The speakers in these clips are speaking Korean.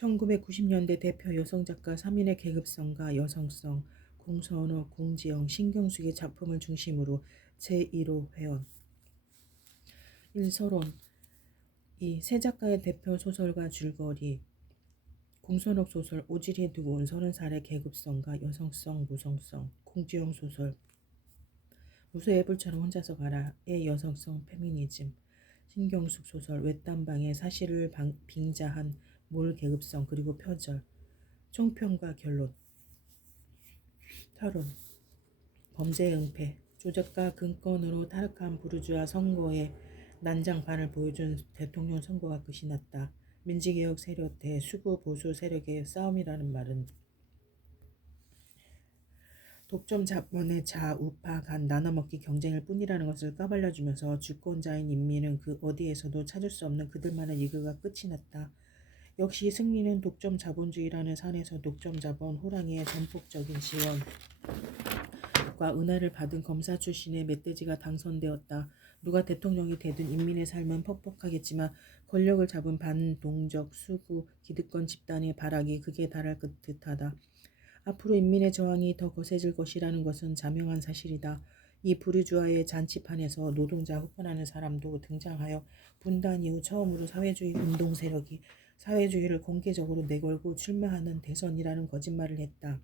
1990년대 대표 여성작가 3인의 계급성과 여성성, 공선호, 공지영, 신경숙의 작품을 중심으로 제1호 회원 1서론 2. 세 작가의 대표 소설과 줄거리 공선옥 소설 오지리에 두고 온 30살의 계급성과 여성성, 무성성 공지영 소설 무쇠의 불처럼 혼자서 가라의 여성성, 페미니즘 신경숙 소설 외딴방의 사실을 빙자한 몰 계급성 그리고 표절 총평과 결론 토론 범죄의 은폐 조작과 근건으로 타락한 부르주아 선거의 난장판을 보여준 대통령 선거가 끝이 났다. 민주개혁 세력 대 수구 보수 세력의 싸움이라는 말은 독점 자본의 좌우파 간 나눠먹기 경쟁일 뿐이라는 것을 까발려주면서 주권자인 인민은 그 어디에서도 찾을 수 없는 그들만의 이익가 끝이 났다. 역시 승리는 독점 자본주의라는 산에서 독점 자본 호랑이의 전폭적인 지원과 은혜를 받은 검사 출신의 멧돼지가 당선되었다. 누가 대통령이 되든 인민의 삶은 퍽퍽하겠지만 권력을 잡은 반동적 수구 기득권 집단의 발악이 극에 달할 듯하다. 앞으로 인민의 저항이 더 거세질 것이라는 것은 자명한 사실이다. 이 부르주아의 잔치판에서 노동자 후원하는 사람도 등장하여 분단 이후 처음으로 사회주의 운동 세력이 사회주의를 공개적으로 내걸고 출마하는 대선이라는 거짓말을 했다.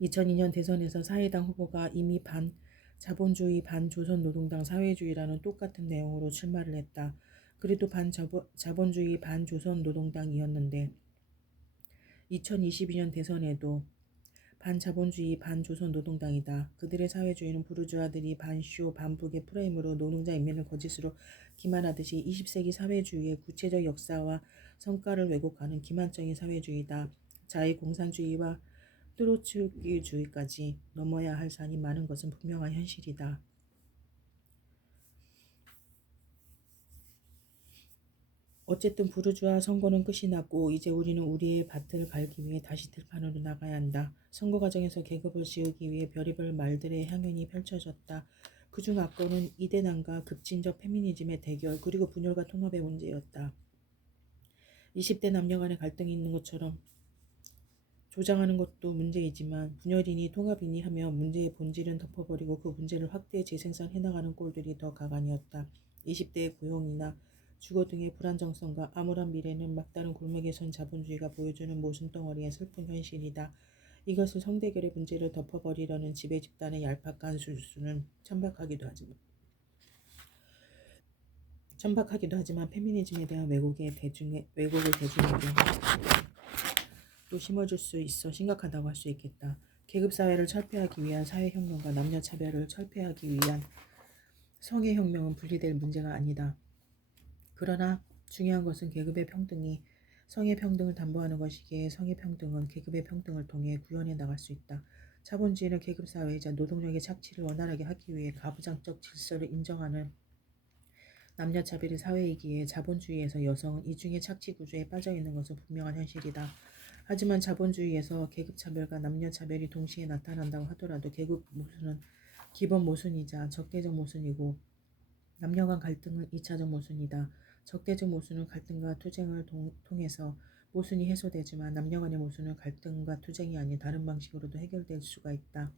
2002년 대선에서 사회당 후보가 이미 반 자본주의 반조선노동당 사회주의라는 똑같은 내용으로 출마를 했다. 그래도 자본주의 반조선노동당이었는데 2022년 대선에도 반자본주의 반조선노동당이다. 그들의 사회주의는 부르주아들이 반쇼 반북의 프레임으로 노동자 인민을 거짓으로 기만하듯이 20세기 사회주의의 구체적 역사와 성과를 왜곡하는 기만적인 사회주의다. 자유공산주의와 트로츠키주의까지 넘어야 할 산이 많은 것은 분명한 현실이다. 어쨌든 부르주아 선거는 끝이 났고 이제 우리는 우리의 밭을 갈기 위해 다시 들판으로 나가야 한다. 선거 과정에서 계급을 지우기 위해 별의별 말들의 향연이 펼쳐졌다. 그중 앞거는 이대남과 급진적 페미니즘의 대결 그리고 분열과 통합의 문제였다. 20대 남녀 간의 갈등이 있는 것처럼 조장하는 것도 문제이지만 분열이니 통합이니 하며 문제의 본질은 덮어버리고 그 문제를 확대 재생산해나가는 꼴들이 더 가관이었다. 20대의 고용이나 주거 등의 불안정성과 암울한 미래는 막다른 골목에 선 자본주의가 보여주는 모순덩어리의 슬픈 현실이다. 이것을 성대결의 문제를 덮어버리려는 지배 집단의 얄팍한 술수는 천박하기도 하지만 페미니즘에 대한 왜곡을 대중에게 또 심어줄 수 있어 심각하다고 할 수 있겠다. 계급사회를 철폐하기 위한 사회혁명과 남녀차별을 철폐하기 위한 성애혁명은 분리될 문제가 아니다. 그러나 중요한 것은 계급의 평등이 성의 평등을 담보하는 것이기에 성의 평등은 계급의 평등을 통해 구현해 나갈 수 있다. 자본주의는 계급사회이자 노동력의 착취를 원활하게 하기 위해 가부장적 질서를 인정하는 남녀차별의 사회이기에 자본주의에서 여성은 이중의 착취 구조에 빠져있는 것은 분명한 현실이다. 하지만 자본주의에서 계급차별과 남녀차별이 동시에 나타난다고 하더라도 계급 모순은 기본 모순이자 적대적 모순이고 남녀 간 갈등은 2차적 모순이다. 적대적 모순은 갈등과 투쟁을 통해서 모순이 해소되지만 남녀 간의 모순은 갈등과 투쟁이 아닌 다른 방식으로도 해결될 수가 있다.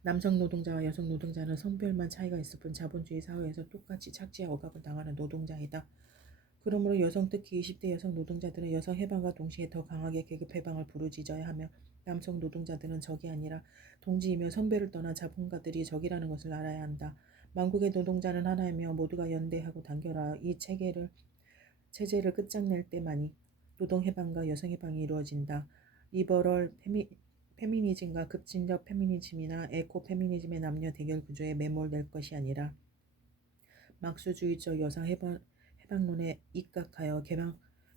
남성 노동자와 여성 노동자는 성별만 차이가 있을 뿐 자본주의 사회에서 똑같이 착취와 억압을 당하는 노동자이다. 그러므로 여성 특히 20대 여성 노동자들은 여성 해방과 동시에 더 강하게 계급 해방을 부르짖어야 하며 남성 노동자들은 적이 아니라 동지이며 성별을 떠나 자본가들이 적이라는 것을 알아야 한다. 만국의 노동자는 하나이며 모두가 연대하고 단결하여 이 체제를 끝장낼 때만이 노동 해방과 여성 해방이 이루어진다. 리버럴 페미니즘과 급진적 페미니즘이나 에코 페미니즘의 남녀 대결 구조에 매몰될 것이 아니라 막수주의적 여성 해방론에 입각하여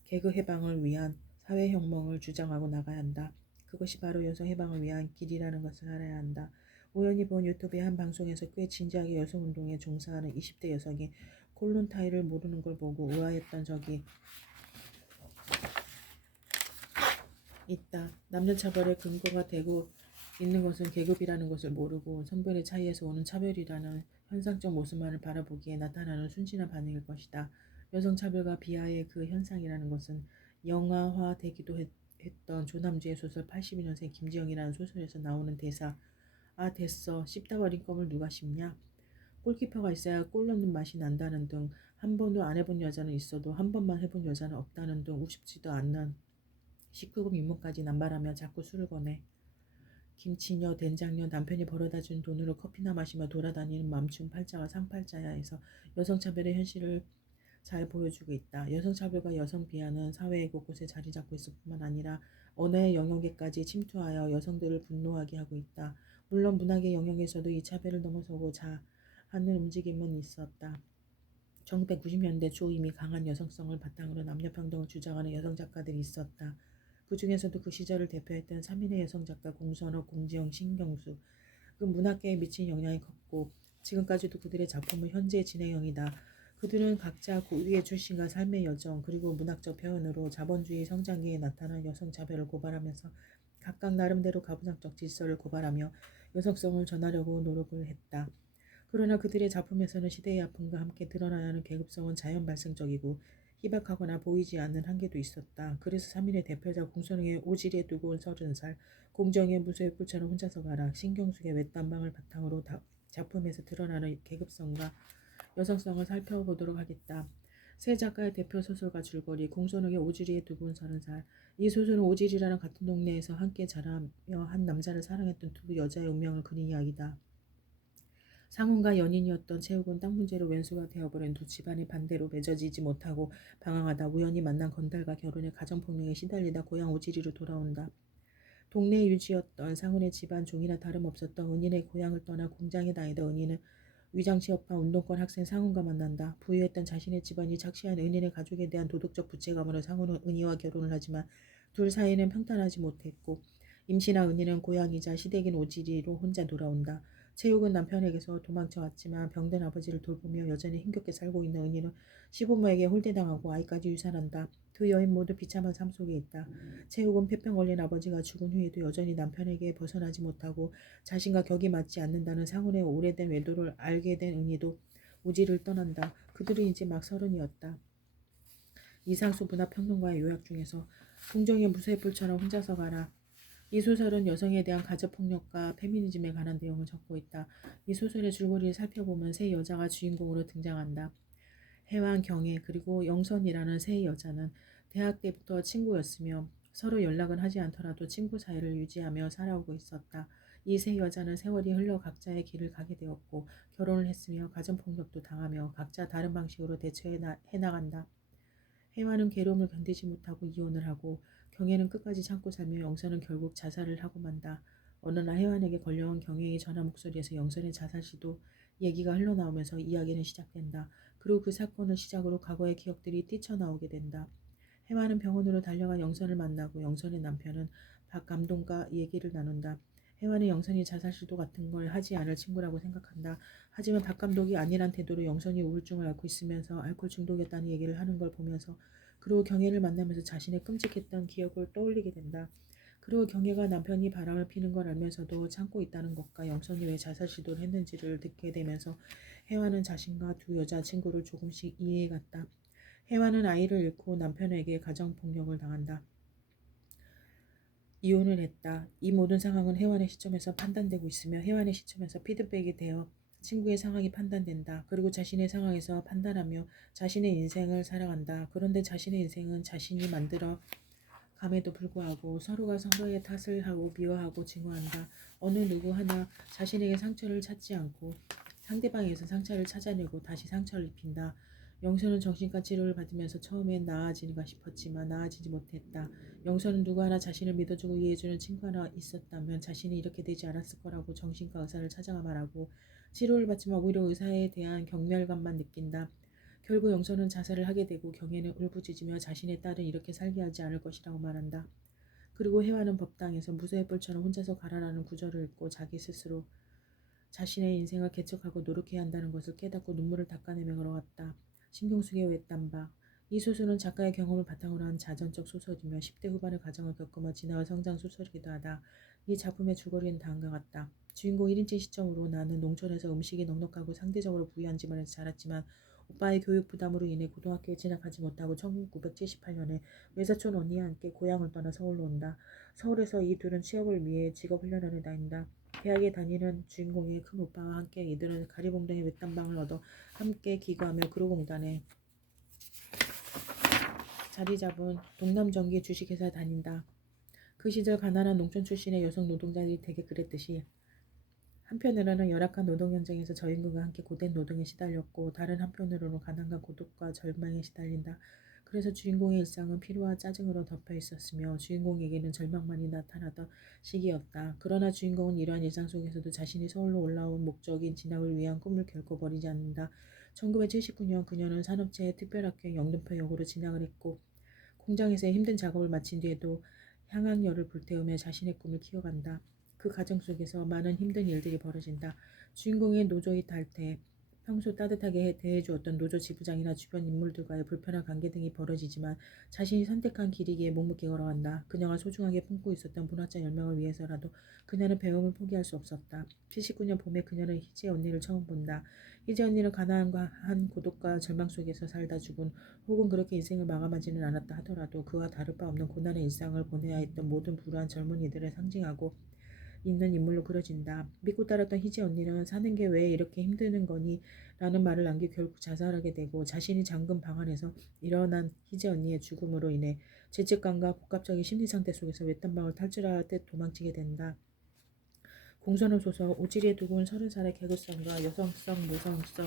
계급 해방을 위한 사회혁명을 주장하고 나가야 한다. 그것이 바로 여성 해방을 위한 길이라는 것을 알아야 한다. 우연히 본 유튜브의 한 방송에서 꽤 진지하게 여성운동에 종사하는 20대 여성이 콜론타일을 모르는 걸 보고 우아했던 적이 있다. 남녀차별의 근거가 되고 있는 것은 계급이라는 것을 모르고 성별의 차이에서 오는 차별이라는 현상적 모습만을 바라보기에 나타나는 순진한 반응일 것이다. 여성차별과 비하의 그 현상이라는 것은 영화화되기도 했던 조남주의 소설 82년생 김지영이라는 소설에서 나오는 대사 "아 됐어. 씹다 버린 껌을 누가 씹냐? 골키퍼가 있어야 골 넣는 맛이 난다는 등 한 번도 안 해본 여자는 있어도 한 번만 해본 여자는 없다는 등 우습지도 않는 19금 인문까지 남발하며 자꾸 술을 권해. 김치녀, 된장녀, 남편이 벌어다준 돈으로 커피나 마시며 돌아다니는 맘충 팔자가 상팔자야 해서 여성차별의 현실을 잘 보여주고 있다. 여성차별과 여성 비하는 사회의 곳곳에 자리 잡고 있을 뿐만 아니라 언어의 영역에까지 침투하여 여성들을 분노하게 하고 있다. 물론 문학의 영역에서도 이 차별을 넘어서고자 하는 움직임은 있었다. 1990년대 초 이미 강한 여성성을 바탕으로 남녀평등을 주장하는 여성 작가들이 있었다. 그 중에서도 그 시절을 대표했던 3인의 여성 작가 공선호, 공지영, 신경수. 그 문학계에 미친 영향이 컸고 지금까지도 그들의 작품은 현재 진행형이다. 그들은 각자 고유의 출신과 삶의 여정 그리고 문학적 표현으로 자본주의 성장기에 나타난 여성 차별을 고발하면서 각각 나름대로 가부장적 질서를 고발하며 여성성을 전하려고 노력을 했다. 그러나 그들의 작품에서는 시대의 아픔과 함께 드러나야 하는 계급성은 자연 발생적이고 희박하거나 보이지 않는 한계도 있었다. 그래서 3인의 대표자 공선웅의 오지리에 두고 온 30살, 공정의 무소의 뿔처럼 혼자서 가라, 신경숙의 외딴방을 바탕으로 작품에서 드러나는 계급성과 여성성을 살펴보도록 하겠다. 세 작가의 대표 소설가 줄거리, 공선웅의 오지리에 두고 온 30살. 이 소설은 오지리라는 같은 동네에서 함께 자라며 한 남자를 사랑했던 두 여자의 운명을 그린 이야기다. 상훈과 연인이었던 채욱은 땅 문제로 왼수가 되어버린 두 집안의 반대로 맺어지지 못하고 방황하다 우연히 만난 건달과 결혼해 가정폭력에 시달리다 고향 오지리로 돌아온다. 동네 유지였던 상훈의 집안 종이나 다름없었던 은인의 고향을 떠나 공장에 다니던 은인은 위장취업한 운동권 학생 상훈과 만난다. 부유했던 자신의 집안이 착시한 은인의 가족에 대한 도덕적 부채감으로 상훈은 은희와 결혼을 하지만 둘 사이는 평탄하지 못했고 임신한 은희는 고향이자 시댁인 오지리로 혼자 돌아온다. 채욱은 남편에게서 도망쳐 왔지만 병든 아버지를 돌보며 여전히 힘겹게 살고 있는 은희는 시부모에게 홀대당하고 아이까지 유산한다. 두 여인 모두 비참한 삶 속에 있다. 채욱은 폐병 걸린 아버지가 죽은 후에도 여전히 남편에게 벗어나지 못하고 자신과 격이 맞지 않는다는 상훈의 오래된 외도를 알게 된 은희도 오지를 떠난다. 그들은 이제 막 30이었다. 이상수 문화평론가의 요약 중에서 공정의 무쇠 뿔처럼 혼자서 가라. 이 소설은 여성에 대한 가족폭력과 페미니즘에 관한 내용을 적고 있다. 이 소설의 줄거리를 살펴보면 세 여자가 주인공으로 등장한다. 해완, 경혜 그리고 영선이라는 세 여자는 대학 때부터 친구였으며 서로 연락은 하지 않더라도 친구 사이를 유지하며 살아오고 있었다. 이 세 여자는 세월이 흘러 각자의 길을 가게 되었고 결혼을 했으며 가정폭력도 당하며 각자 다른 방식으로 대처해 나간다. 해완은 괴로움을 견디지 못하고 이혼을 하고 경혜는 끝까지 참고 살며 영선은 결국 자살을 하고 만다. 어느 날 해완에게 걸려온 경혜의 전화 목소리에서 영선의 자살 시도 얘기가 흘러나오면서 이야기는 시작된다. 그리고 그 사건을 시작으로 과거의 기억들이 뛰쳐나오게 된다. 해완은 병원으로 달려가 영선을 만나고 영선의 남편은 박 감독과 얘기를 나눈다. 해완은 영선이 자살 시도 같은 걸 하지 않을 친구라고 생각한다. 하지만 박 감독이 아니란 태도로 영선이 우울증을 앓고 있으면서 알코올 중독이었다는 얘기를 하는 걸 보면서 그리고 경혜를 만나면서 자신의 끔찍했던 기억을 떠올리게 된다. 그리고 경혜가 남편이 바람을 피는 걸 알면서도 참고 있다는 것과 영선이 왜 자살 시도를 했는지를 듣게 되면서 해완은 자신과 두 여자 친구를 조금씩 이해해갔다. 해완은 아이를 잃고 남편에게 가정폭력을 당한다. 이혼을 했다. 이 모든 상황은 해완의 시점에서 판단되고 있으며 해완의 시점에서 피드백이 되어 친구의 상황이 판단된다. 그리고 자신의 상황에서 판단하며 자신의 인생을 살아간다. 그런데 자신의 인생은 자신이 만들어 감에도 불구하고 서로가 서로의 탓을 하고 미워하고 증오한다. 어느 누구 하나 자신에게 상처를 찾지 않고 상대방에서 상처를 찾아내고 다시 상처를 입힌다. 영선은 정신과 치료를 받으면서 처음엔 나아지는가 싶었지만 나아지지 못했다. 영선은 누구 하나 자신을 믿어주고 이해해주는 친구 하나 있었다면 자신이 이렇게 되지 않았을 거라고 정신과 의사를 찾아가 말하고 치료를 받지만 오히려 의사에 대한 경멸감만 느낀다. 결국 영선은 자살을 하게 되고 경혜는 울부짖으며 자신의 딸은 이렇게 살게 하지 않을 것이라고 말한다. 그리고 해와는 법당에서 무쇠의 뿔처럼 혼자서 가라라는 구절을 읽고 자기 스스로 자신의 인생을 개척하고 노력해야 한다는 것을 깨닫고 눈물을 닦아내며 걸어갔다. 신경숙의 외딴박. 이 소설은 작가의 경험을 바탕으로 한 자전적 소설이며 10대 후반의 과정을 겪으며 진화와 성장 소설이기도 하다. 이 작품의 줄거리는 다음과 같다. 주인공 1인칭 시점으로 나는 농촌에서 음식이 넉넉하고 상대적으로 부유한 집안에서 자랐지만 오빠의 교육 부담으로 인해 고등학교에 진학하지 못하고 1978년에 외사촌 언니와 함께 고향을 떠나 서울로 온다. 서울에서 이 둘은 취업을 위해 직업훈련원에 다닌다. 대학에 다니는 주인공의 큰 오빠와 함께 이들은 가리봉동의 외딴방을 얻어 함께 기거하며 그로공단에 자리 잡은 동남전기 주식회사에 다닌다. 그 시절 가난한 농촌 출신의 여성 노동자들이 대개 그랬듯이 한편으로는 열악한 노동 현장에서 저임금과 함께 고된 노동에 시달렸고 다른 한편으로는 가난과 고독과 절망에 시달린다. 그래서 주인공의 일상은 피로와 짜증으로 덮여 있었으며 주인공에게는 절망만이 나타나던 시기였다. 그러나 주인공은 이러한 일상 속에서도 자신이 서울로 올라온 목적인 진학을 위한 꿈을 결코 버리지 않는다. 1979년 그녀는 산업체의 특별학교인 영등포역으로 진학을 했고 공장에서의 힘든 작업을 마친 뒤에도 향학열을 불태우며 자신의 꿈을 키워간다. 그 과정 속에서 많은 힘든 일들이 벌어진다. 주인공의 노조의 탈퇴, 평소 따뜻하게 대해주었던 노조 지부장이나 주변 인물들과의 불편한 관계 등이 벌어지지만 자신이 선택한 길이기에 묵묵히 걸어간다. 그녀가 소중하게 품고 있었던 문화적 열망을 위해서라도 그녀는 배움을 포기할 수 없었다. 79년 봄에 그녀는 희재 언니를 처음 본다. 희재 언니는 가난과 한 고독과 절망 속에서 살다 죽은 혹은 그렇게 인생을 마감하지는 않았다 하더라도 그와 다를 바 없는 고난의 일상을 보내야 했던 모든 불우한 젊은이들을 상징하고 있는 인물로 그려진다. 믿고 따랐던 희재 언니는 사는 게 왜 이렇게 힘드는 거니? 라는 말을 남겨 결국 자살하게 되고 자신이 잠근 방 안에서 일어난 희재 언니의 죽음으로 인해 죄책감과 복합적인 심리 상태 속에서 외딴 방을 탈출하듯 도망치게 된다. 공선호 소설 오지리에 두고 온 30살의 개그성과 여성성, 모성성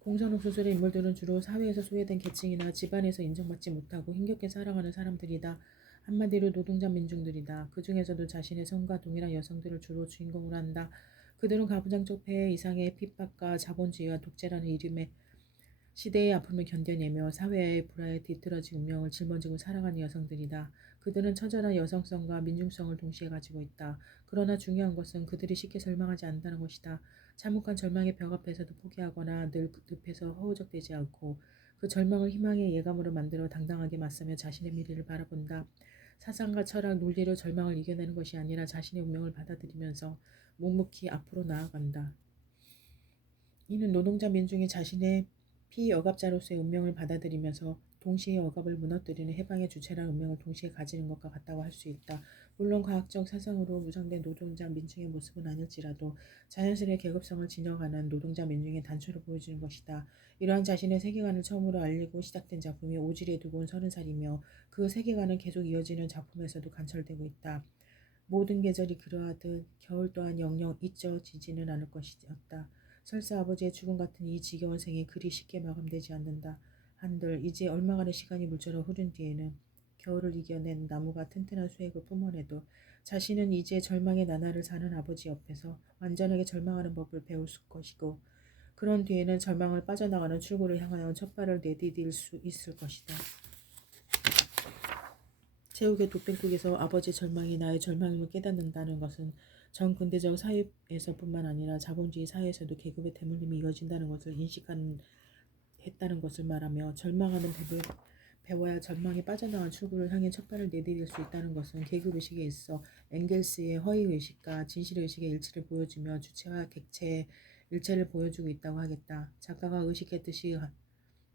공선호 소설의 인물들은 주로 사회에서 소외된 계층이나 집안에서 인정받지 못하고 힘겹게 살아가는 사람들이다. 한마디로 노동자 민중들이다. 그 중에서도 자신의 성과 동일한 여성들을 주로 주인공으로 한다. 그들은 가부장적 폐해 이상의 핍박과 자본주의와 독재라는 이름의 시대의 아픔을 견뎌내며 사회의 불화에 뒤틀어진 운명을 짊어지고 살아가는 여성들이다. 그들은 처절한 여성성과 민중성을 동시에 가지고 있다. 그러나 중요한 것은 그들이 쉽게 절망하지 않는다는 것이다. 참혹한 절망의 벽 앞에서도 포기하거나 늘 늪에서 허우적대지 않고 그 절망을 희망의 예감으로 만들어 당당하게 맞서며 자신의 미래를 바라본다. 사상과 철학, 논리로 절망을 이겨내는 것이 아니라 자신의 운명을 받아들이면서 묵묵히 앞으로 나아간다. 이는 노동자 민중이 자신의 피여갑자로서의 운명을 받아들이면서 동시에 억압을 무너뜨리는 해방의 주체라는 운명을 동시에 가지는 것과 같다고 할 수 있다. 물론 과학적 사상으로 무장된 노동자 민중의 모습은 아닐지라도 자연스레 계급성을 지녀가는 노동자 민중의 단초를 보여주는 것이다. 이러한 자신의 세계관을 처음으로 알리고 시작된 작품이 오지리에 두고 온 30살이며 그 세계관은 계속 이어지는 작품에서도 관철되고 있다. 모든 계절이 그러하듯 겨울 또한 영영 잊혀지지는 않을 것이었다. 설사 아버지의 죽음 같은 이 지겨운 생이 그리 쉽게 마감되지 않는다. 한들 이제 얼마간의 시간이 물처럼 흐른 뒤에는 겨울을 이겨낸 나무가 튼튼한 수액을 뿜어내도 자신은 이제 절망의 나날을 사는 아버지 옆에서 완전하게 절망하는 법을 배울 것이고 그런 뒤에는 절망을 빠져나가는 출구를 향하여 첫 발을 내디딜 수 있을 것이다. 제국의 돛뱅국에서 아버지의 절망이 나의 절망임을 깨닫는다는 것은 전 근대적 사회에서뿐만 아니라 자본주의 사회에서도 계급의 대물림이 이어진다는 것을 했다는 것을 말하며 절망하는 법을 배워야 절망에 빠져나간 출구를 향해 첫 발을 내디딜 수 있다는 것은 계급의식에 있어 엥겔스의 허위의식과 진실의식의 일치를 보여주며 주체와 객체의 일체를 보여주고 있다고 하겠다. 작가가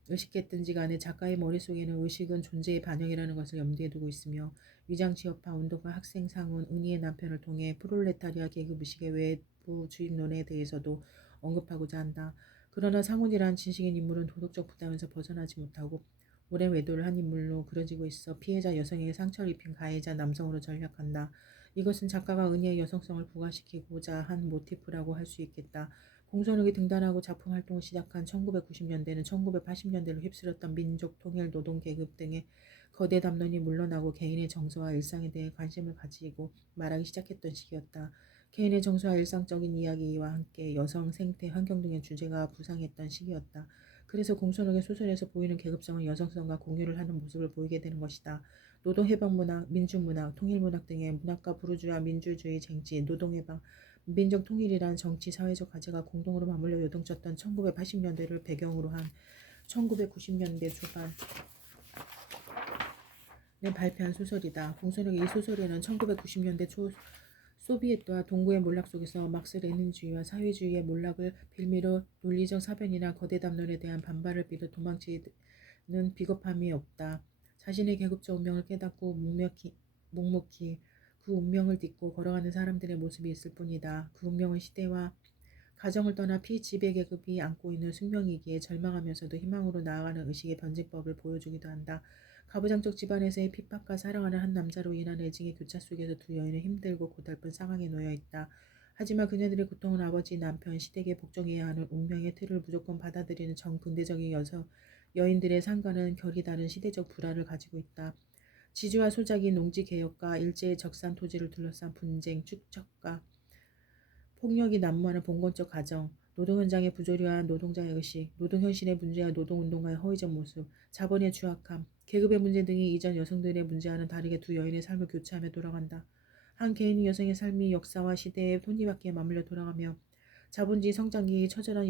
의식했든지 간에 작가의 머릿속에는 의식은 존재의 반영이라는 것을 염두에 두고 있으며 위장취업화 운동가 학생 상훈 은희의 남편을 통해 프롤레타리아 계급의식의 외부 주입론에 대해서도 언급하고자 한다. 그러나 상훈이란 진식인 인물은 도덕적 부담에서 벗어나지 못하고 오랜 외도를 한 인물로 그려지고 있어 피해자 여성에게 상처를 입힌 가해자 남성으로 전락한다. 이것은 작가가 은희의 여성성을 부각시키고자 한 모티프라고 할 수 있겠다. 공선욱이 등단하고 작품 활동을 시작한 1990년대는 1980년대로 휩쓸었던 민족 통일 노동 계급 등의 거대 담론이 물러나고 개인의 정서와 일상에 대해 관심을 가지고 말하기 시작했던 시기였다. 개인의 정서와 일상적인 이야기와 함께 여성, 생태, 환경 등의 주제가 부상했던 시기였다. 그래서 공선욱의 소설에서 보이는 계급성은 여성성과 공유를 하는 모습을 보이게 되는 것이다. 노동해방문학, 민중문학, 통일문학 등의 문학과 부르주아 민주주의 쟁취, 노동해방, 민족 통일이란 정치, 사회적 과제가 공동으로 맞물려 요동쳤던 1980년대를 배경으로 한 1990년대 초반에 발표한 소설이다. 공선욱의 이 소설에는 1990년대 초 소비에트와 동구의 몰락 속에서 막스 레닌주의와 사회주의의 몰락을 빌미로 논리적 사변이나 거대 담론에 대한 반발을 비롯 도망치는 비겁함이 없다. 자신의 계급적 운명을 깨닫고 묵묵히 그 운명을 딛고 걸어가는 사람들의 모습이 있을 뿐이다. 그 운명은 시대와 가정을 떠나 피지배계급이 안고 있는 숙명이기에 절망하면서도 희망으로 나아가는 의식의 변증법을 보여주기도 한다. 가부장적 집안에서의 핍박과 사랑하는 한 남자로 인한 애증의 교차 속에서 두 여인은 힘들고 고달픈 상황에 놓여 있다. 하지만 그녀들의 고통은 아버지, 남편, 시댁에 복종해야 하는 운명의 틀을 무조건 받아들이는 정근대적인 여인들의 삶과는 결이 다른 시대적 불화를 가지고 있다. 지주와 소작이 농지개혁과 일제의 적산 토지를 둘러싼 분쟁, 축적과 폭력이 난무하는 봉건적 가정, 노동 현장의 부조리한 노동자의 의식, 노동 현실의 문제와 노동운동가의 허위적 모습, 자본의 추악함, 계급의 문제 등이 이전 여성들의 문제와는 다르게 두 여인의 삶을 교체하며 돌아간다. 한 개인의 여성의 삶이 역사와 시대의 톱니바퀴에 맞물려 돌아가며 자본주의 성장기에 처절한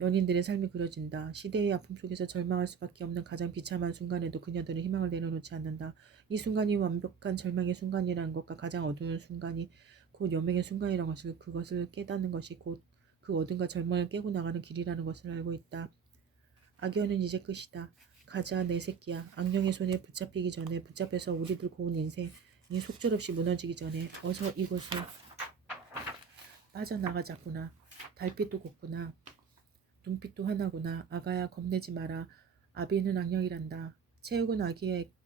연인들의 삶이 그려진다. 시대의 아픔 속에서 절망할 수밖에 없는 가장 비참한 순간에도 그녀들은 희망을 내려놓지 않는다. 이 순간이 완벽한 절망의 순간이라는 것과 가장 어두운 순간이 곧 여명의 순간이라는 것을 그것을 깨닫는 것이 곧 그 어둠과 절망을 깨고 나가는 길이라는 것을 알고 있다. 악연은 이제 끝이다. 가자 내 새끼야. 악령의 손에 붙잡히기 전에 붙잡혀서 우리들 고운 인생이 속절없이 무너지기 전에 어서 이곳을 빠져나가자꾸나. 달빛도 곱구나. 눈빛도 하나구나. 아가야 겁내지 마라. 아비는 악령이란다. 체육은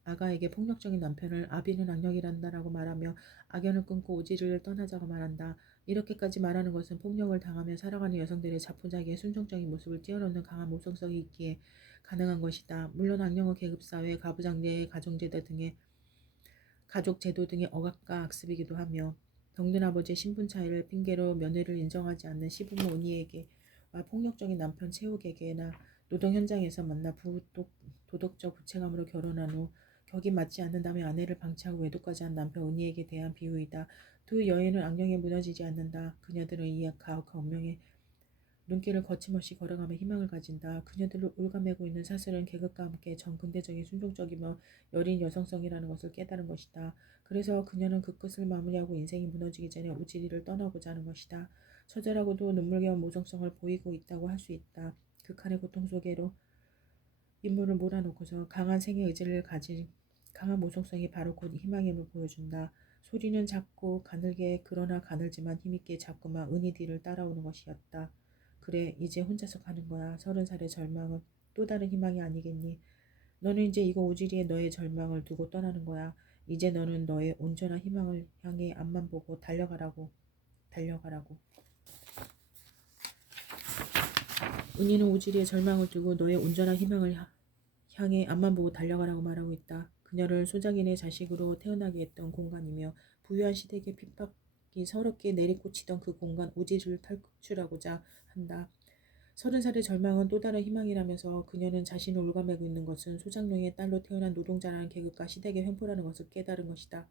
아가에게 폭력적인 남편을 아비는 악령이란다라고 말하며 악연을 끊고 오지를 떠나자고 말한다. 이렇게까지 말하는 것은 폭력을 당하며 살아가는 여성들의 자포자기의 순종적인 모습을 뛰어넘는 강한 모성성이 있기에 가능한 것이다. 물론 악령은 계급사회, 가부장제, 가정제도 등의 가족제도 등의 억압과 악습이기도 하며 병든 아버지의 신분 차이를 핑계로 며느리를 인정하지 않는 시부모 은희에게 폭력적인 남편 채욱에게나 노동 현장에서 만나 도덕적 부채감으로 결혼한 후 격이 맞지 않는다며 아내를 방치하고 외도까지 한 남편 은희에게 대한 비유이다. 두 여인은 악령에 무너지지 않는다. 그녀들은 이 가혹한 운명의 눈길을 거침없이 걸어가며 희망을 가진다. 그녀들을 올가매고 있는 사슬은 계급과 함께 전근대적인 순종적이며 여린 여성성이라는 것을 깨달은 것이다. 그래서 그녀는 그 끝을 마무리하고 인생이 무너지기 전에 우지리를 떠나고자 하는 것이다. 처절하고도 눈물겨운 모성성을 보이고 있다고 할 수 있다. 극한의 고통 속에로 인물을 몰아넣고서 강한 생의 의지를 가진 강한 모성성이 바로 곧 희망의 힘을 보여준다. 소리는 작고 가늘게 그러나 가늘지만 힘있게 자꾸만 은희 뒤를 따라오는 것이었다. 그래 이제 혼자서 가는 거야. 30살의 절망은 또 다른 희망이 아니겠니? 너는 이제 이거 오지리에 너의 절망을 두고 떠나는 거야. 이제 너는 너의 온전한 희망을 향해 앞만 보고 달려가라고. 달려가라고. 은희는 오지리의 절망을 두고 너의 온전한 희망을 향해 앞만 보고 달려가라고 말하고 있다. 그녀를 소작인의 자식으로 태어나게 했던 공간이며 부유한 시댁의 핍박이 서럽게 내리꽂히던 그 공간 오지리를 탈출하고자 한다. 30살의 절망은 또 다른 희망이라면서 그녀는 자신을 올가매고 있는 것은 소작농의 딸로 태어난 노동자라는 계급과 시댁의 횡포라는 것을 깨달은 것이다.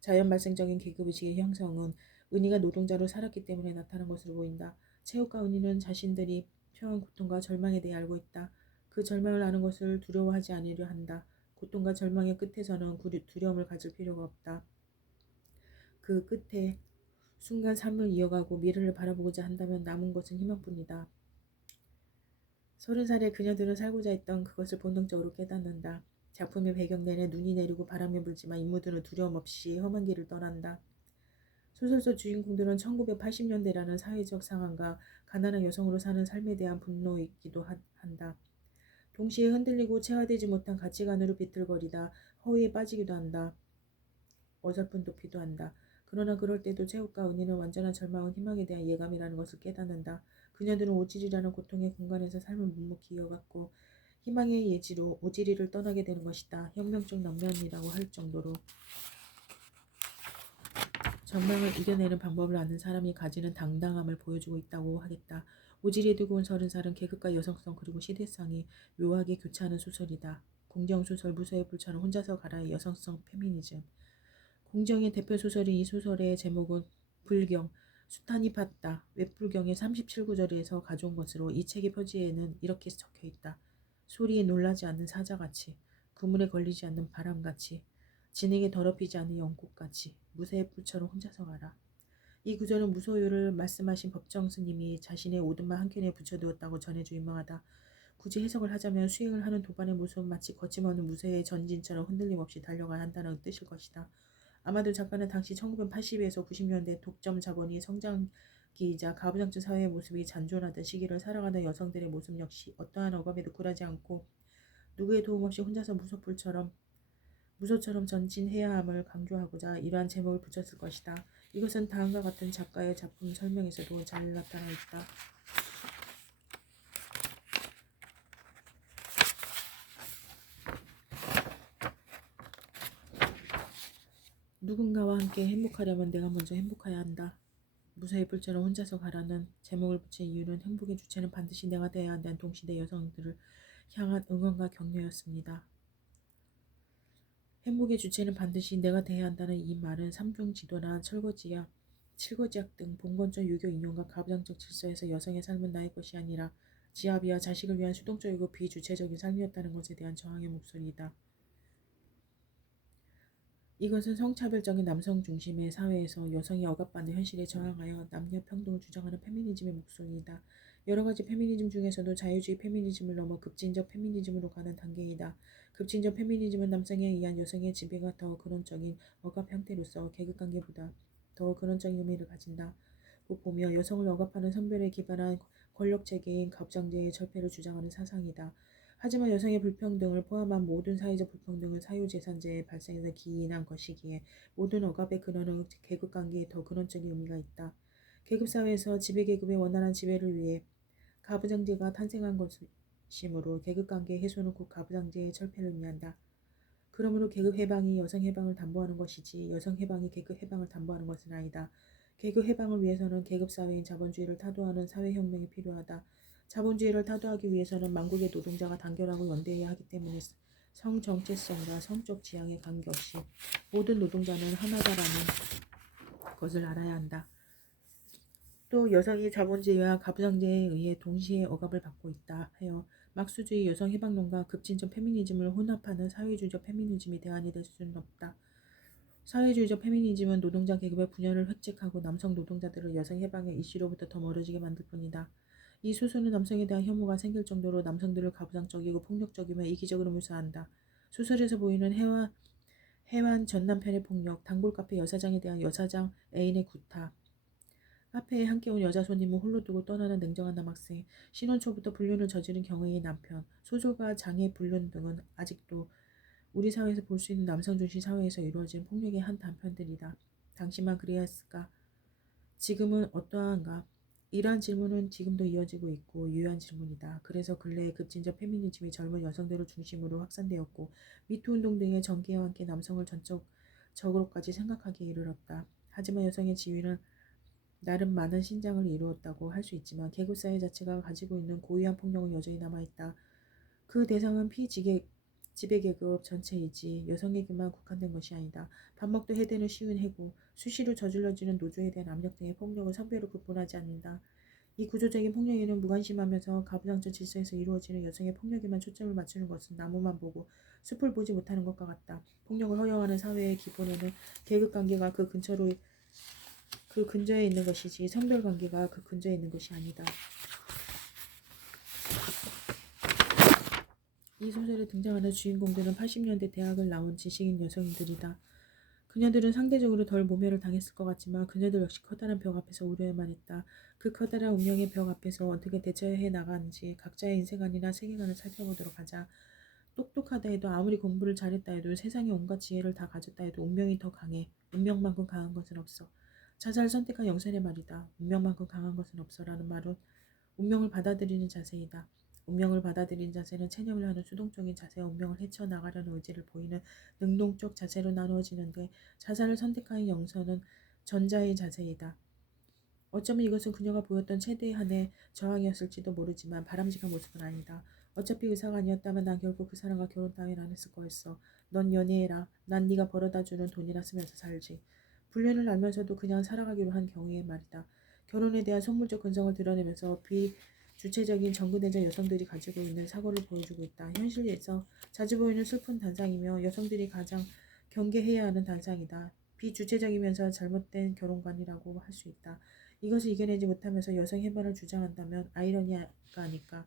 자연 발생적인 계급의식의 형성은 은희가 노동자로 살았기 때문에 나타난 것으로 보인다. 체육과 은희는 자신들이 처한 고통과 절망에 대해 알고 있다. 그 절망을 아는 것을 두려워하지 않으려 한다. 고통과 절망의 끝에서는 두려움을 가질 필요가 없다. 그 끝에 순간 삶을 이어가고 미래를 바라보고자 한다면 남은 것은 희망뿐이다. 30살의 그녀들은 살고자 했던 그것을 본능적으로 깨닫는다. 작품의 배경 내내 눈이 내리고 바람이 불지만 인물들은 두려움 없이 험한 길을 떠난다. 소설 속 주인공들은 1980년대라는 사회적 상황과 가난한 여성으로 사는 삶에 대한 분노이기도 한다. 동시에 흔들리고 체화되지 못한 가치관으로 비틀거리다 허위에 빠지기도 한다. 어설픈 도피도 한다. 그러나 그럴 때도 체육과 은희는 완전한 절망은 희망에 대한 예감이라는 것을 깨닫는다. 그녀들은 오지리라는 고통의 공간에서 삶을 묵묵히 이어갔고 희망의 예지로 오지리를 떠나게 되는 것이다. 혁명적 낭만이라고 할 정도로 절망을 이겨내는 방법을 아는 사람이 가지는 당당함을 보여주고 있다고 하겠다. 오지리에 두고 온 30살은 계급과 여성성 그리고 시대상이 묘하게 교차하는 소설이다. 공정소설 무서의 불처럼 혼자서 가라의 여성성 페미니즘. 공정의 대표 소설인 이 소설의 제목은 불경, 수탄이 팠다. 웹불경의 37구절에서 가져온 것으로 이 책의 표지에는 이렇게 적혀있다. 소리에 놀라지 않는 사자같이, 그물에 걸리지 않는 바람같이, 진에게 더럽히지 않는 영국같이 무쇠의 뿔처럼 혼자서 가라. 이 구절은 무소유를 말씀하신 법정 스님이 자신의 오두막 한켠에 붙여두었다고 전해져 유명하다. 굳이 해석을 하자면 수행을 하는 도반의 모습은 마치 거침없는 무쇠의 전진처럼 흔들림 없이 달려가야 한다는 뜻일 것이다. 아마도 작가는 당시 1980에서 90년대 독점 자본이 성장기이자 가부장적 사회의 모습이 잔존하던 시기를 살아가는 여성들의 모습 역시 어떠한 억압에도 굴하지 않고 누구의 도움 없이 혼자서 무소처럼 전진해야 함을 강조하고자 이러한 제목을 붙였을 것이다. 이것은 다음과 같은 작가의 작품 설명에서도 잘 나타나 있다. 누군가와 함께 행복하려면 내가 먼저 행복해야 한다. 무쇠의 뿔처럼 혼자서 가라는 제목을 붙인 이유는 행복의 주체는 반드시 내가 되어야 한다는 동시대 여성들을 향한 응원과 격려였습니다. 행복의 주체는 반드시 내가 되어야 한다는 이 말은 삼중 지도나 칠거지약 등 봉건적 유교 인용과 가부장적 질서에서 여성의 삶은 나의 것이 아니라 지아비와 자식을 위한 수동적이고 비주체적인 삶이었다는 것에 대한 저항의 목소리이다. 이것은 성차별적인 남성 중심의 사회에서 여성이 억압받는 현실에 저항하여 남녀 평등을 주장하는 페미니즘의 목소리이다. 여러 가지 페미니즘 중에서도 자유주의 페미니즘을 넘어 급진적 페미니즘으로 가는 단계이다. 급진적 페미니즘은 남성에 의한 여성의 지배가 더 근원적인 억압 형태로서 계급관계보다 더 근원적인 의미를 가진다. 고 보며 여성을 억압하는 성별에 기반한 권력체계인 가부장제의 절패를 주장하는 사상이다. 하지만 여성의 불평등을 포함한 모든 사회적 불평등은 사유재산제의 발생에서 기인한 것이기에 모든 억압의 근원은 계급관계에 더 근원적인 의미가 있다. 계급사회에서 지배계급의 원활한 지배를 위해 가부장제가 탄생한 것이므로 계급관계의 해소는 곧 가부장제의 철폐를 의미한다. 그러므로 계급해방이 여성해방을 담보하는 것이지 여성해방이 계급해방을 담보하는 것은 아니다. 계급해방을 위해서는 계급사회인 자본주의를 타도하는 사회혁명이 필요하다. 자본주의를 타도하기 위해서는 만국의 노동자가 단결하고 연대해야 하기 때문에 성정체성과 성적 지향에 관계없이 모든 노동자는 하나다라는 것을 알아야 한다. 또 여성이 자본주의와 가부장제에 의해 동시에 억압을 받고 있다 하여 막수주의 여성해방론과 급진적 페미니즘을 혼합하는 사회주의적 페미니즘이 대안이 될 수는 없다. 사회주의적 페미니즘은 노동자 계급의 분열을 획책하고 남성 노동자들을 여성 해방의 이슈로부터 더 멀어지게 만들 뿐이다. 이 소설은 남성에 대한 혐오가 생길 정도로 남성들을 가부장적이고 폭력적이며 이기적으로 묘사한다. 소설에서 보이는 해완 전남편의 폭력, 단골 카페 여사장에 대한 여사장 애인의 구타, 카페에 함께 온 여자 손님을 홀로 두고 떠나는 냉정한 남학생, 신혼 초부터 불륜을 저지른 경애의 남편, 소설가 장애 불륜 등은 아직도 우리 사회에서 볼 수 있는 남성 중심 사회에서 이루어진 폭력의 한 단편들이다. 당시만 그래야 했을까? 지금은 어떠한가? 이러한 질문은 지금도 이어지고 있고 유효한 질문이다. 그래서 근래에 급진적 페미니즘이 젊은 여성들을 중심으로 확산되었고 미투 운동 등의 전개와 함께 남성을 전적으로까지 생각하기에 이르렀다. 하지만 여성의 지위는 나름 많은 신장을 이루었다고 할 수 있지만 계급사회 자체가 가지고 있는 고유한 폭력은 여전히 남아있다. 그 대상은 지배계급 전체이지 여성에게만 국한된 것이 아니다. 밥 먹도 해대는 쉬운 해고, 수시로 저질러지는 노조에 대한 압력 등의 폭력을 성별로 구분하지 않는다. 이 구조적인 폭력에는 무관심하면서 가부장적 질서에서 이루어지는 여성의 폭력에만 초점을 맞추는 것은 나무만 보고 숲을 보지 못하는 것과 같다. 폭력을 허용하는 사회의 기본에는 계급관계가 그 근저에 있는 것이지 성별관계가 그 근저에 있는 것이 아니다. 이 소설에 등장하는 주인공들은 80년대 대학을 나온 지식인 여성인들이다. 그녀들은 상대적으로 덜 모멸을 당했을 것 같지만 그녀들 역시 커다란 벽 앞에서 우려야만 했다. 그 커다란 운명의 벽 앞에서 어떻게 대처해 나가는지 각자의 인생관이나 세계관을 살펴보도록 하자. 똑똑하다 해도 아무리 공부를 잘했다 해도 세상에 온갖 지혜를 다 가졌다 해도 운명이 더 강해. 운명만큼 강한 것은 없어. 자살을 선택한 영선의 말이다. 운명만큼 강한 것은 없어라는 말은 운명을 받아들이는 자세이다. 운명을 받아들이는 자세는 체념을 하는 수동적인 자세와 운명을 헤쳐나가려는 의지를 보이는 능동적 자세로 나누어지는데 자살을 선택한 영선은 전자의 자세이다. 어쩌면 이것은 그녀가 보였던 최대한의 저항이었을지도 모르지만 바람직한 모습은 아니다. 어차피 의사가 아니었다면 난 결국 그 사람과 결혼 따윈 안 했을 거였어. 넌 연애해라. 난 네가 벌어다주는 돈이나 쓰면서 살지. 불륜을 알면서도 그냥 살아가기로 한 경우의 말이다. 결혼에 대한 속물적 근성을 드러내면서 비주체적인 정근대적 여성들이 가지고 있는 사고를 보여주고 있다. 현실에서 자주 보이는 슬픈 단상이며 여성들이 가장 경계해야 하는 단상이다. 비주체적이면서 잘못된 결혼관이라고 할 수 있다. 이것을 이겨내지 못하면서 여성 해반을 주장한다면 아이러니가 아닐까.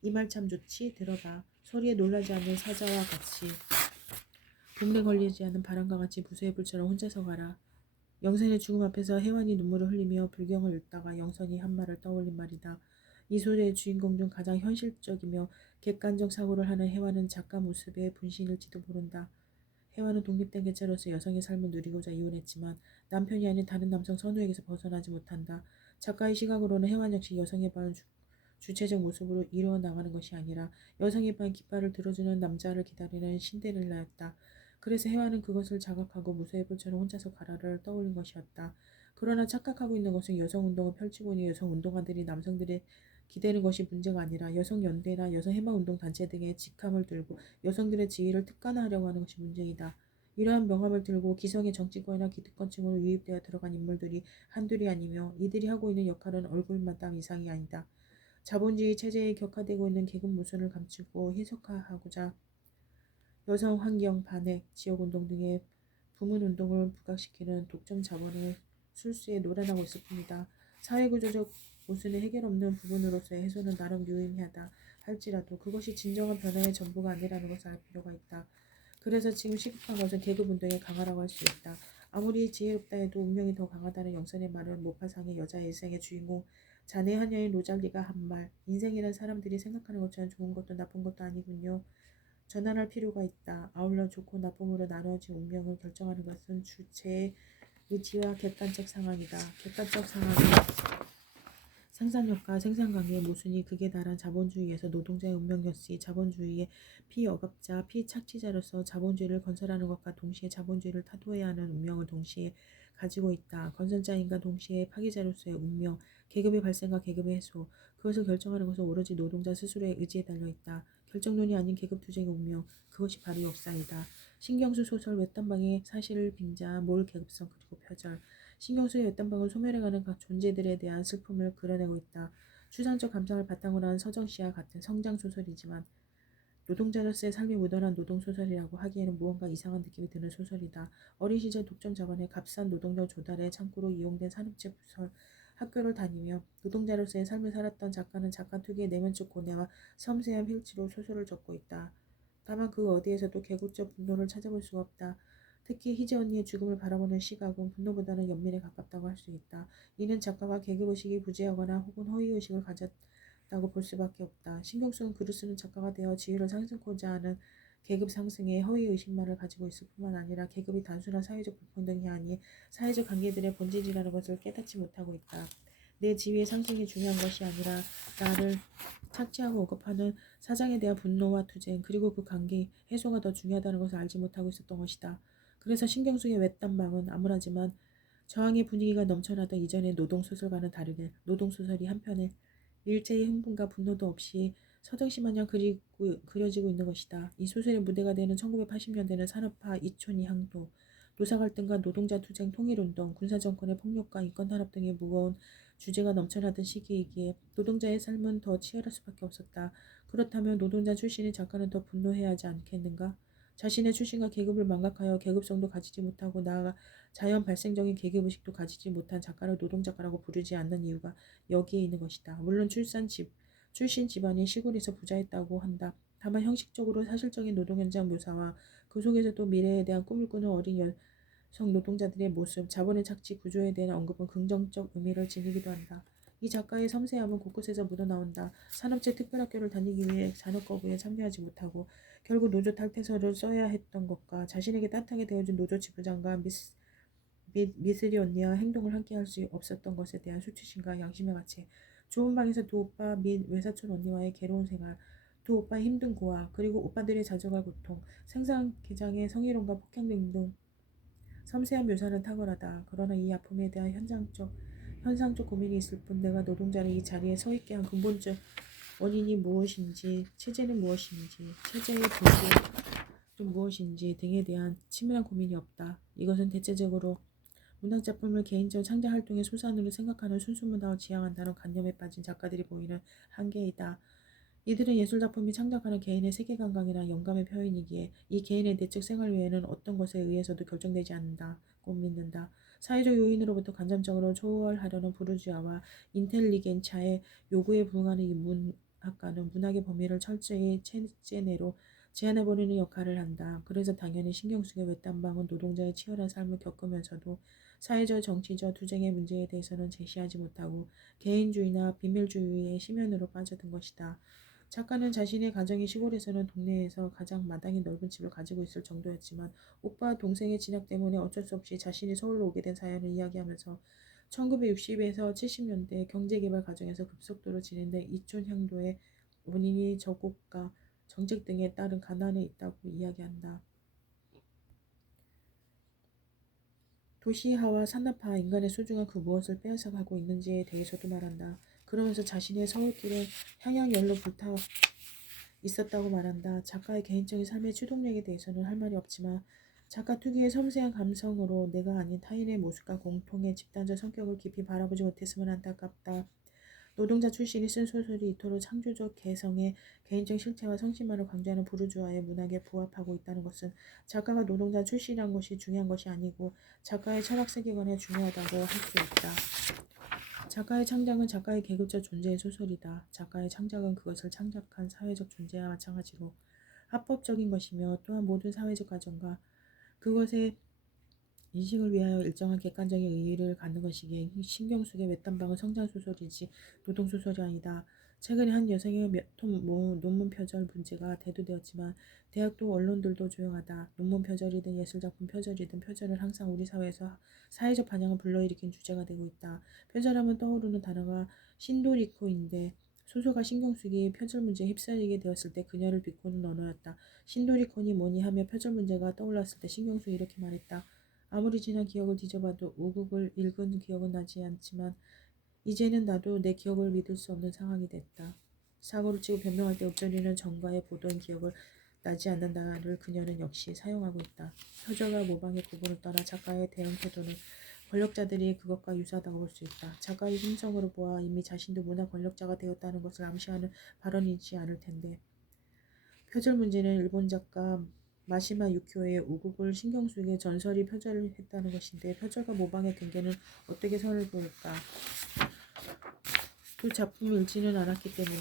이 말 참 좋지? 들어봐. 소리에 놀라지 않는 사자와 같이 동네 걸리지 않는 바람과 같이 무수의 불처럼 혼자서 가라. 영선의 죽음 앞에서 혜원이 눈물을 흘리며 불경을 읽다가 영선이 한 말을 떠올린 말이다. 이 소리의 주인공 중 가장 현실적이며 객관적 사고를 하는 혜원은 작가 모습의 분신일지도 모른다. 혜원은 독립된 개체로서 여성의 삶을 누리고자 이혼했지만 남편이 아닌 다른 남성 선우에게서 벗어나지 못한다. 작가의 시각으로는 혜원 역시 여성의 반 주체적 모습으로 이루어 나가는 것이 아니라 여성의 반 깃발을 들어주는 남자를 기다리는 신데렐라였다. 그래서 혜화는 그것을 자각하고 무쇠의 불처럼 혼자서 가라를 떠올린 것이었다. 그러나 착각하고 있는 것은 여성운동을 펼치고 있는 여성운동가들이 남성들의 기대는 것이 문제가 아니라 여성연대나 여성해방운동 단체 등의 직함을 들고 여성들의 지위를 특가하려고 하는 것이 문제이다. 이러한 명함을 들고 기성의 정치권이나 기득권층으로 유입되어 들어간 인물들이 한둘이 아니며 이들이 하고 있는 역할은 얼굴마담 이상이 아니다. 자본주의 체제에 격화되고 있는 계급 모순을 감추고 해석하고자 여성 환경, 반핵, 지역운동 등의 부문운동을 부각시키는 독점 자본의 술수에 노란하고 있을 뿐이다. 사회구조적 모순의 해결 없는 부분으로서의 해소는 나름 유의미하다 할지라도 그것이 진정한 변화의 전부가 아니라는 것을 알 필요가 있다. 그래서 지금 시급한 것은 계급운동의 강화라고 할 수 있다. 아무리 지혜롭다 해도 운명이 더 강하다는 영선의 말은 모파상의 여자의 일생의 주인공 자네 하녀인 로잘리가 한 말, 인생이란 사람들이 생각하는 것처럼 좋은 것도 나쁜 것도 아니군요. 전환할 필요가 있다. 아울러 좋고 나쁨으로 나누어진 운명을 결정하는 것은 주체의 의지와 객관적 상황이다. 객관적 상황이 생산력과 생산관계의 모순이 극에 달한 자본주의에서 노동자의 운명 역시 자본주의의 피억압자, 피착취자로서 자본주의를 건설하는 것과 동시에 자본주의를 타도해야 하는 운명을 동시에 가지고 있다. 건설자인과 동시에 파괴자로서의 운명, 계급의 발생과 계급의 해소, 그것을 결정하는 것은 오로지 노동자 스스로의 의지에 달려있다. 결정론이 아닌 계급투쟁의 운명, 그것이 바로 역사이다. 신경수 소설 외딴방의 사실을 빙자, 몰 계급성 그리고 표절, 신경수의 외딴방은 소멸해가는 각 존재들에 대한 슬픔을 그려내고 있다. 추상적 감정을 바탕으로 한 서정시와 같은 성장소설이지만 노동자로서의 삶이 묻어난 노동소설이라고 하기에는 무언가 이상한 느낌이 드는 소설이다. 어린 시절 독점 자본의 값싼 노동력 조달의 창구로 이용된 산업체 부설, 학교를 다니며 노동자로서의 삶을 살았던 작가는 작가 특유의 내면적 고뇌와 섬세한 필치로 소설을 적고 있다. 다만 그 어디에서도 개국적 분노를 찾아볼 수가 없다. 특히 희재 언니의 죽음을 바라보는 시각은 분노보다는 연민에 가깝다고 할 수 있다. 이는 작가가 계급의식이 부재하거나 혹은 허위의식을 가졌다고 볼 수밖에 없다. 신경쓰는 글을 쓰는 작가가 되어 지위를 상승하고자 하는 계급 상승의 허위의식만을 가지고 있을 뿐만 아니라 계급이 단순한 사회적 불평등이 아닌 사회적 관계들의 본질이라는 것을 깨닫지 못하고 있다. 내 지위의 상승이 중요한 것이 아니라 나를 착취하고 억압하는 사장에 대한 분노와 투쟁 그리고 그 관계 해소가 더 중요하다는 것을 알지 못하고 있었던 것이다. 그래서 신경숙의 외딴방은 암울하지만 저항의 분위기가 넘쳐나던 이전의 노동소설과는 다르게 노동소설이 한편에 일제의 흥분과 분노도 없이 서정시 마냥 그려지고 있는 것이다. 이 소설의 무대가 되는 1980년대는 산업화, 이촌이 항도, 노사갈등과 노동자 투쟁, 통일운동, 군사정권의 폭력과 인권탄압 등의 무거운 주제가 넘쳐나던 시기이기에 노동자의 삶은 더 치열할 수밖에 없었다. 그렇다면 노동자 출신의 작가는 더 분노해야 하지 않겠는가? 자신의 출신과 계급을 망각하여 계급성도 가지지 못하고 나아가 자연 발생적인 계급의식도 가지지 못한 작가를 노동작가라고 부르지 않는 이유가 여기에 있는 것이다. 물론 출신 집안이 시골에서 부자였다고 한다. 다만 형식적으로 사실적인 노동 현장 묘사와 그 속에서도 미래에 대한 꿈을 꾸는 어린 여성 노동자들의 모습, 자본의 착취 구조에 대한 언급은 긍정적 의미를 지니기도 한다. 이 작가의 섬세함은 곳곳에서 묻어나온다. 산업체 특별학교를 다니기 위해 잔업거부에 참여하지 못하고 결국 노조 탈퇴서를 써야 했던 것과 자신에게 따뜻하게 대해준 노조 지부장과 미스리 언니와 행동을 함께 할 수 없었던 것에 대한 수치심과 양심의 가치, 좁은 방에서 두 오빠 및 외사촌 언니와의 괴로운 생활, 두 오빠의 힘든 고아, 그리고 오빠들의 자족할 고통, 생산 기장의 성희롱과 폭행 등등 섬세한 묘사는 탁월하다. 그러나 이 아픔에 대한 현상적 고민이 있을 뿐 내가 노동자를 이 자리에 서 있게 한 근본적 원인이 무엇인지, 체제는 무엇인지, 체제의 본질은 무엇인지 등에 대한 치밀한 고민이 없다. 이것은 대체적으로 문학작품을 개인적 창작활동의 소산으로 생각하는 순수문학을 지향한다는 관념에 빠진 작가들이 보이는 한계이다. 이들은 예술작품이 창작하는 개인의 세계관광이나 영감의 표현이기에 이 개인의 내적 생활 외에는 어떤 것에 의해서도 결정되지 않는다고 믿는다. 사회적 요인으로부터 간접적으로 초월하려는 부르주아와 인텔리겐차의 요구에 부응하는 이 문학가는 문학의 범위를 철저히 체제내로 제한해버리는 역할을 한다. 그래서 당연히 신경쓰기 외딴방은 노동자의 치열한 삶을 겪으면서도 사회적 정치적 투쟁의 문제에 대해서는 제시하지 못하고 개인주의나 비밀주의의 심연으로 빠져든 것이다. 작가는 자신의 가정이 시골에서는 동네에서 가장 마당이 넓은 집을 가지고 있을 정도였지만 오빠 동생의 진학 때문에 어쩔 수 없이 자신이 서울로 오게 된 사연을 이야기하면서 1960에서 70년대 경제개발 과정에서 급속도로 진행된 이촌향도의 원인이 저고가 정책 등에 따른 가난에 있다고 이야기한다. 도시화와 산업화, 인간의 소중한 그 무엇을 빼앗아가고 있는지에 대해서도 말한다. 그러면서 자신의 서울길에 향양열로 불타 있었다고 말한다. 작가의 개인적인 삶의 추동력에 대해서는 할 말이 없지만 작가 특유의 섬세한 감성으로 내가 아닌 타인의 모습과 공통의 집단적 성격을 깊이 바라보지 못했음은 안타깝다. 노동자 출신이 쓴 소설이 이토록 창조적 개성의 개인적 실체와 성실만을 강조하는 부르주아의 문학에 부합하고 있다는 것은 작가가 노동자 출신이란 것이 중요한 것이 아니고 작가의 철학 세계관에 중요하다고 할 수 있다. 작가의 창작은 작가의 계급적 존재의 소설이다. 작가의 창작은 그것을 창작한 사회적 존재와 마찬가지로 합법적인 것이며 또한 모든 사회적 가정과 그것의 인식을 위하여 일정한 객관적인 의의를 갖는 것이기에 신경숙의 외딴방은 성장소설이지 노동소설이 아니다. 최근에 한 여성의 논문 표절 문제가 대두되었지만 대학도 언론들도 조용하다. 논문 표절이든 예술작품 표절이든 표절은 항상 우리 사회에서 사회적 반향을 불러일으킨 주제가 되고 있다. 표절하면 떠오르는 단어가 신도리코인데 소설가 신경숙이 표절 문제에 휩쓸리게 되었을 때 그녀를 비꼬는 언어였다. 신도리콘이 뭐니 하며 표절 문제가 떠올랐을 때 신경숙이 이렇게 말했다. 아무리 지난 기억을 뒤져봐도 우국을 읽은 기억은 나지 않지만 이제는 나도 내 기억을 믿을 수 없는 상황이 됐다. 사고를 치고 변명할 때 읊조리는 전과의 보도인 기억을 나지 않는다를 그녀는 역시 사용하고 있다. 표절과 모방의 구분을 떠나 작가의 대응 태도는 권력자들이 그것과 유사하다고 볼 수 있다. 작가의 심성으로 보아 이미 자신도 문화 권력자가 되었다는 것을 암시하는 발언이지 않을 텐데 표절 문제는 일본 작가 마시마 유키오의 우국을 신경쓰게 전설이 표절을 했다는 것인데 표절과 모방의 경계는 어떻게 선을 그을까? 두 작품을 읽지는 않았기 때문에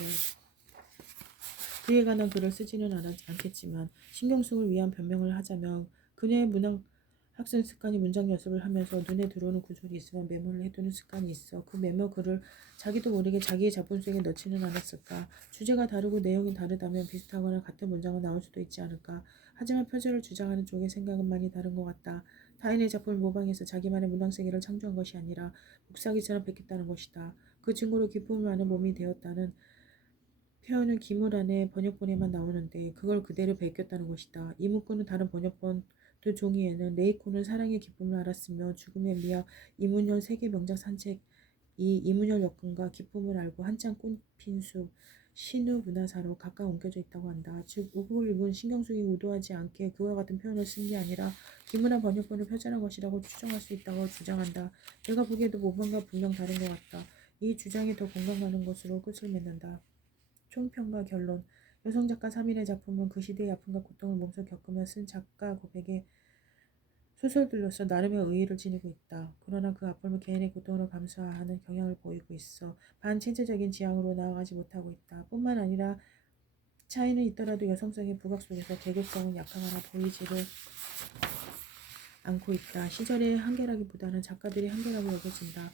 그에 관한 글을 쓰지는 않겠지만 신경숙을 위한 변명을 하자면 그녀의 문학 학생 습관이 문장 연습을 하면서 눈에 들어오는 구절이 있으면 메모를 해두는 습관이 있어. 그 메모 글을 자기도 모르게 자기의 작품 속에 넣지는 않았을까. 주제가 다르고 내용이 다르다면 비슷하거나 같은 문장은 나올 수도 있지 않을까. 하지만 표절을 주장하는 쪽의 생각은 많이 다른 것 같다. 타인의 작품을 모방해서 자기만의 문학 세계를 창조한 것이 아니라 복사기처럼 베꼈다는 것이다. 그 증거로 기쁨을 아는 몸이 되었다는 표현은 기물 안에 번역본에만 나오는데 그걸 그대로 베꼈다는 것이다. 이 문구는 다른 번역본 두 종이에는 레이코는 사랑의 기쁨을 알았으며 죽음의 미학 이문열 세계 명작 산책 이 이문열 역근과 기쁨을 알고 한창 꽃핀 숲 신우 문화사로 각각 옮겨져 있다고 한다. 즉 우국을 읽은 신경숙이 의도하지 않게 그와 같은 표현을 쓴 게 아니라 기문한 번역본을 표절한 것이라고 추정할 수 있다고 주장한다. 내가 보기에도 모범과 분명 다른 것 같다. 이 주장이 더 공감 가는 것으로 끝을 맺는다. 총평과 결론. 여성 작가 3인의 작품은 그 시대의 아픔과 고통을 몸소 겪으며 쓴 작가 고백의 소설들로서 나름의 의의를 지니고 있다. 그러나 그 아픔을 개인의 고통으로 감수하는 경향을 보이고 있어 반체제적인 지향으로 나아가지 못하고 있다. 뿐만 아니라 차이는 있더라도 여성성의 부각 속에서 계급성은 약화하나 보이지를 않고 있다. 시절의 한계라기보다는 작가들이 한계라고 여겨진다.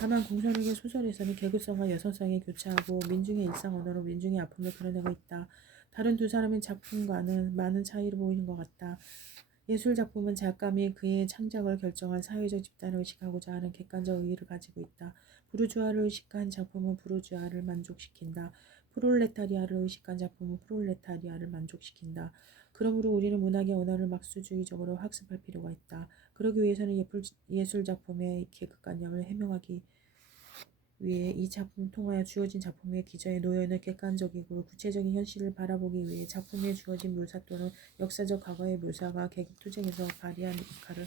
다만 공선욱의 소설에서는 계급성과 여성성이 교차하고 민중의 일상 언어로 민중의 아픔을 그려내고 있다. 다른 두 사람의 작품과는 많은 차이를 보이는 것 같다. 예술작품은 작가 및 그의 창작을 결정한 사회적 집단을 의식하고자 하는 객관적 의의를 가지고 있다. 부르주아를 의식한 작품은 부르주아를 만족시킨다. 프롤레타리아를 의식한 작품은 프롤레타리아를 만족시킨다. 그러므로 우리는 문학의 언어를 막수주의적으로 학습할 필요가 있다. 그러기 위해서는 예술작품의 계급관념을 해명하기 위해 이 작품을 통하여 주어진 작품의 기저에 놓여있는 객관적이고 구체적인 현실을 바라보기 위해 작품에 주어진 묘사 또는 역사적 과거의 묘사가 계급투쟁에서 발휘한 역할을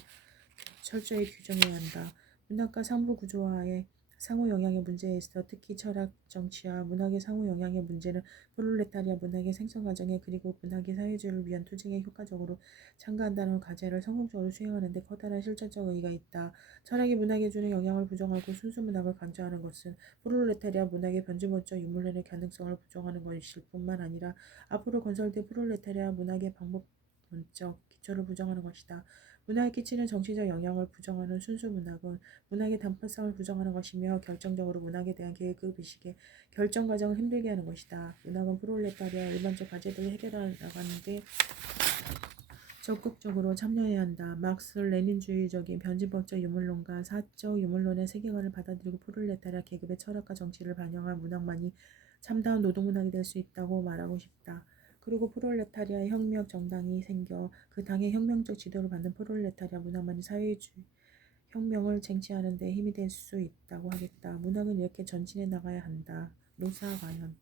철저히 규정해야 한다. 문학과 상부 구조화의 상호 영향의 문제에 있어 특히 철학, 정치와 문학의 상호 영향의 문제는 프롤레타리아 문학의 생성 과정에 그리고 문학이 사회주의를 위한 투쟁에 효과적으로 참가한다는 과제를 성공적으로 수행하는 데 커다란 실천적 의의가 있다. 철학이 문학에 주는 영향을 부정하고 순수 문학을 강조하는 것은 프롤레타리아 문학의 변주문적 유물론의 가능성을 부정하는 것일 뿐만 아니라 앞으로 건설될 프롤레타리아 문학의 방법론적 기초를 부정하는 것이다. 문화에 끼치는 정치적 영향을 부정하는 순수 문학은 문학의 단편성을 부정하는 것이며 결정적으로 문학에 대한 계급의식의 결정 과정을 힘들게 하는 것이다. 문학은 프롤레타리아의 일반적 과제들을 해결해 나가는데 적극적으로 참여해야 한다. 막스 레닌주의적인 변진법적 유물론과 사적 유물론의 세계관을 받아들이고 프롤레타리아 계급의 철학과 정치를 반영한 문학만이 참다운 노동문학이 될 수 있다고 말하고 싶다. 그리고 프롤레타리아 혁명 정당이 생겨 그 당의 혁명적 지도를 받는 프롤레타리아 문학만이 사회주의 혁명을 쟁취하는 데 힘이 될 수 있다고 하겠다. 문학은 이렇게 전진해 나가야 한다. 노사과연